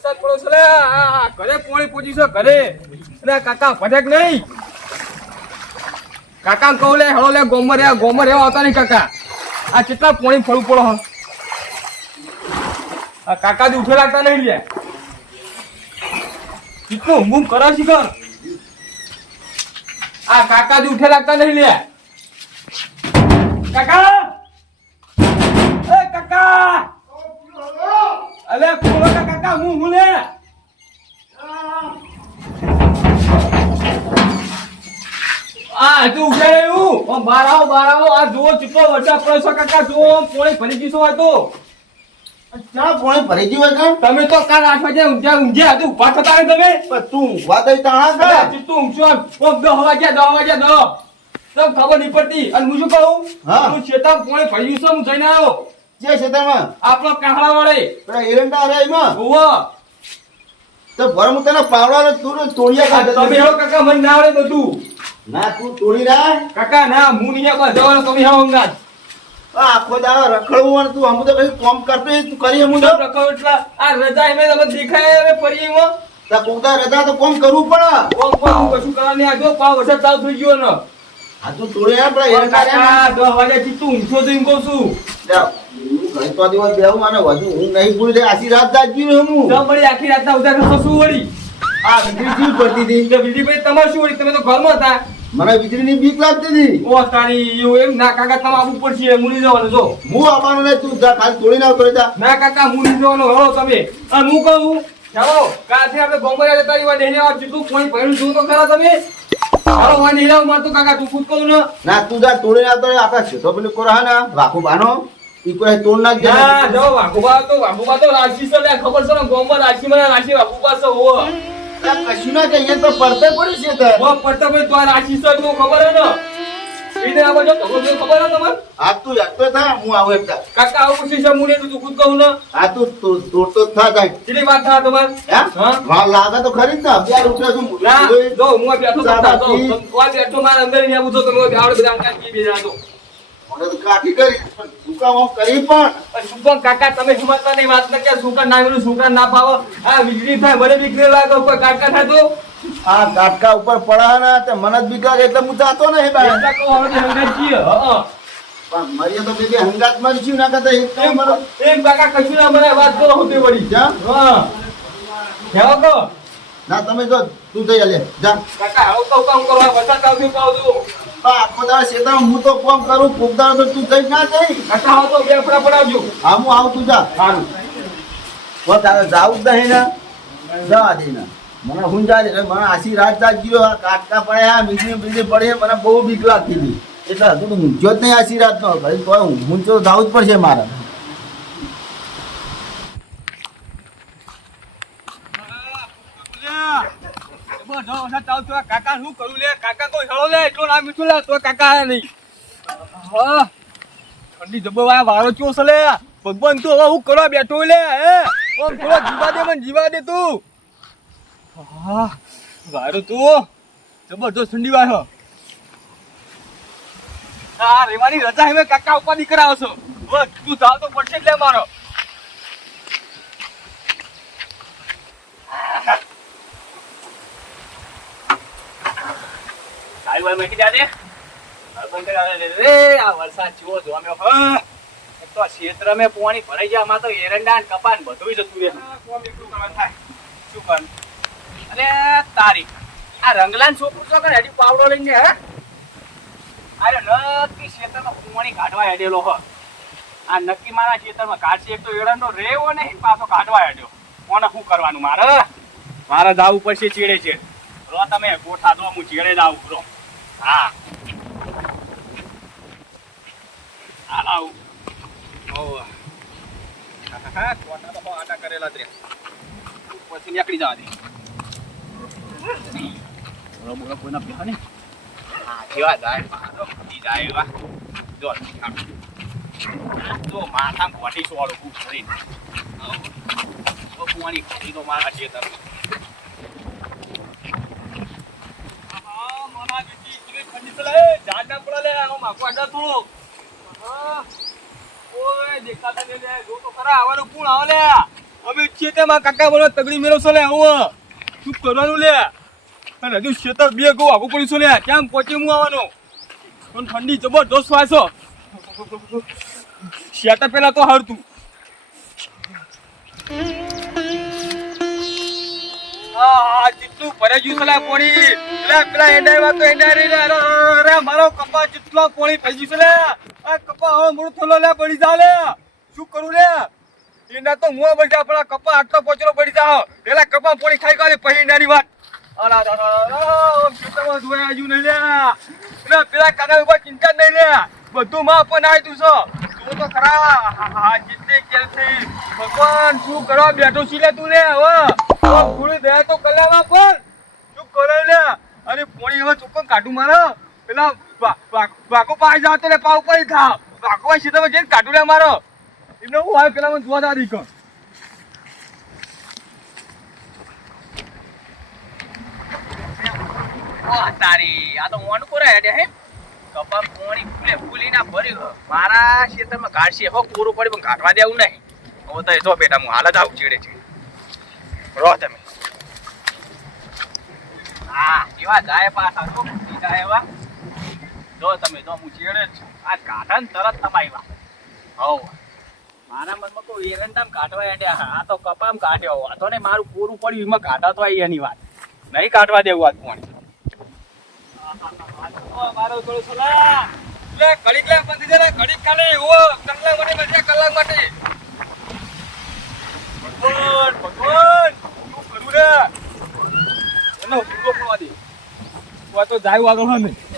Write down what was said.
વરસાદ પડો છે લે ઘરે પોણી પહોંચી છે ઘરે અને કાકા ભટક નહીં કાકા કહું લે હળો લે ગોમર આવતા નહીં કાકા આ કેટલા પોણી ફળું પડો આ કાકા જ ઉઠે લાગતા નહીં લે કેટલું ઊંઘ કરા છે કર આ કાકા જ ઉઠે લાગતા નહીં લે કાકા એ કાકા અલે ફોલો કાકા હું લે આ તું ઉઠે રહ્યું બહાર આવો આ જો ચૂકો વરસાદ પડે છે કાકા જો પોણી ભરી ગયું હોય તો ચા પોણી ભરી ગયું હોય તમે તો કાલ 8 વાગે ઊંઘ્યા હતું ઉભા થતા ને તમે પણ તું ઊંઘવા દઈ તાણા કર તું ઊંઘશો 10 વાગ્યા તો ખબર નહીં પડતી અને હું શું કહું હું ખેતર પોણી ભરી ગયું હું જઈને આવ્યો જે ખેતરમાં આપણો કાહડા વાળે પેલા એરંડા રે એમાં ઓવો તો ભરમ તને પાવડા તું તોડિયા કાઢ તમે હો કાકા મને ના આવડે બધું ના તું તોડી ના કાકા ના હું નહીં બસ જવાનો તમે હો અંગાત આખો દાડો રખડવું તું અમુ તો કઈ કામ કરતો તું કરી અમુ તો રખો એટલા આ રજા એમે તમે દેખાય હવે પડી એમાં તા કોકદા રજા તો કામ કરવું પડે કોમ કશું કરવાની આ જો પાવ વરસાદ ચાલુ થઈ ગયો ને આ તું તોડ્યા પેલા એરંડા રે 10 વાગ્યા થી તું ઊંઘો તો એમ કહું છું ઘણી તો દિવસ બેહું અને વધુ ઊંઘ નહીં પૂરી થઈ આખી રાત જાગી રહ્યો હું તો બળી આખી રાતના ઉધા તો શું વળી આ વીજળી જીવ પડતી હતી તો બીજી ભાઈ તમારે શું વળી તમે તો ઘરમાં હતા મને વીજળીની બીક લાગતી હતી ઓ તારી એવું એમ ના કાકા તમે આવું પડશે મૂડી જવાનું જો હું આવવાનું ને તું જા ખાલી તોડીને આવતો રે જા ના કાકા મૂડી જવાનું હળો તમે અને હું કહું ચાલો કાલથી આપણે ગોમરિયા જતા રહીવા નહીં લેવા જેટલું કોઈ ભર્યું જોઉં તો ખરા તમે હાલો વા નહીં લેવા મારતું કાકા તું ખુદ કહું ને ના તું જા તોડીને આવતો રે આપણા છેતો પેલું કોરા હે ને વાખો બાનો ઈ કોઈ તોડ નાખ દે ના જો વાઘુબા તો રાશિ છે લે ખબર છે ને ગોમમાં રાશિ મને રાશિ વાઘુબા છે ઓ કશું ના કે અહીંયા તો પડતે પડી છે તે ઓ પડતા ભાઈ તો આ રાશિ છે તો ખબર હે ને ઈને આ બાજુ ખબર હે તમને આ તું યાતો થા હું આવું એકતા કાકા આવું પૂછી છે મુને તું ખુદ કહું ને આ તું તોડતો થા જાય કેટલી વાત થા તમાર હા વાહ લાગે તો ખરી જ ને અભ્યાર ઉઠે છું ના જો હું બેઠો કરતા તો કોઈ બેઠો મારા અંદર ને આવું તો તમે આવડે બધા અંકા કી બેજા તો મને તો કાઠી કરી સુકામ કરી પણ સુકન કાકા તમે સમજતા નહીં વાત ન કે સુકન નામેલું સુકન ના પાવો આ વીજળી થાય મને બીક લાગે કોઈ કાટકા થાય તો આ કાટકા ઉપર પડા ને તે મને જ બીક લાગે એટલે હું જાતો નહીં બાય એટલા કહો હવે હંગાત છીએ પણ મરિયા તો બેબી હંગાત મારી છું ના કરતા એક તો મારો એમ કાકા કશું ના મને વાત કરો હોતી વળી જા હા કેવો કહો ના તમે જો તું જઈ લે જા કાકા આવું તો કામ કરવા વરસાદ આવતી પાવ દો આખો દાડો શેતા હું તો કામ કરું કોકદાર તો તું જઈ ના જઈ કાકા આવો તો બે ફડા પડાવજો હા હું આવું તું જા સારું ઓ તારે જાવું જ નહીં ને જવા દે ને મને હું જા મને આશી રાત જાગી આ કાટકા પડ્યા બીજી પડે મને બહુ બીક લાગતી હતી એટલે હજુ તો ઊંઘ્યો જ નહીં આશી રાત નો ભાઈ તો હું તો જાવું જ પડશે મારે કાકા શું કરું લે કાકા કોઈ હળો લે એટલો ના મીઠું લે તો કાકા આયા નહીં હા ઠંડી જબવા વારો ચો છે લે ભગવાન તું હવે હું કરવા બેઠો લે હે ઓમ થોડો જીવા દે તું હા વારો તું જબરદસ્ત ઠંડી વાળો આ રેવાની રજા હે કાકા ઉપર નીકળાવ છો તું જાવ તો પડશે લે મારો સારી વાર મેકી જાને બંધ રે આ વરસાદ ચીવો જો અમે તો ક્ષેત્ર મે પાણી ભરાઈ ગયા માં તો એરંડા ને કપાન બધું જતું રે કોમ એકલું કરવા થાય શું કર અરે તારી આ રંગલાન છોકરું તો કરે હડી પાવડો લઈને હે અરે નક્કી ક્ષેત્રમાં પાણી કાઢવા હેડેલો હો આ નક્કી મારા ક્ષેત્રમાં કાઢશે એક તો એરંડો રેવો નહીં પાછો કાઢવા હેડ્યો કોને શું કરવાનું મારે જાવું પડશે ચીડે છે રો તમે ગોઠા દો હું ચીડે જ આવું રો હા આવું કોટા તો આટા કરેલા ત્રે પછી નીકળી જવા દે બોલો કોઈના પીવા ને હા કેવા જાય મારો ઈ જાય એવા જો તો માથા ઘોટી સોળો ખૂબ કરી તો પુવાની ઘોટી તો મારા છે તર મારા ગીતી કેવી ઠંડી ચલે જાડ ના પડે લે આવો માકો આડા થોડો ઓય દેખાતા ને લે જો તો ખરા આવવાનું કોણ આવે લે અમે છીએ તેમાં કાકા બોલો તગડી મેળો છો લે હું શું કરવાનું લે અને હજુ શેતર બે ગો આગું પડીશું લે કેમ પહોંચી હું આવવાનો પણ ઠંડી જબરદસ્ત વાસો શેતર પેલા તો હરતું જેટલું ભરે ગયું છે પોણી પેલા એંડાઈમાં તો એંડાઈ અરે મારો કપા જેટલો પોણી પડી ગયું છે લે આ કપા હવે મોડું થોલો લે પડી જાવ લે શું કરું લે એંડા તો મું બળી જા પણ કપા આટલો પોચરો પડી જાવ પેલા કપા પોણી ખાઈ કાઢે પછી એંડાની વાત અલા ખેતરમાં જોયા આજુ નહીં લે પેલા કાકા ઉપર ચિંતા નહીં લે બધું માં પણ આવી તું છો તું તો ખરા જેટલી કેલથી ભગવાન શું કરવા બેઠો છું લે તું લે હવે થોડી દયા તો કલામાં પણ શું કરે લે અરે પોણી હવે ચોખ્ખો કાઢું મારો પેલા વાકો પાઈ જાવ તો લે પાવ પડી થાવ વાકો સીધા જઈને કાઢું લે મારો એમને હું આવે પેલા મને જોવા દાદી કર તારી આ તો મોનું કોરે હેડે હે કપા પોણી ફૂલે ફૂલી ના ભર્યું મારા ક્ષેત્રમાં કાઢશે હો કોરું પડી પણ કાઢવા દેવું નહીં હું તો જો બેટા હું હાલ જ આવું ચીડે છે રો તમે હા એવા જાય પાછા જો જાય એવા જો તમે જો હું ચીડે જ આ કાઢા ને તરત તમે આવ્યા હવ મારા મનમાં તો એરંડામ કાઢવા હેડ્યા આ તો કપામ કાઢ્યો વાતો ને મારું કોરું પડ્યું એમાં કાઢા તો આવી એની વાત નહીં કાઢવા દેવું આ પોણી મારો થોડો સલા લે ઘડીક લે બંધી દે ઘડીક કાલે ઓ કલાક માટે બજે કલાક માટે ભગવાન શું કરું રે એનો પૂરો પડવા દે તો જાય આગળ નહીં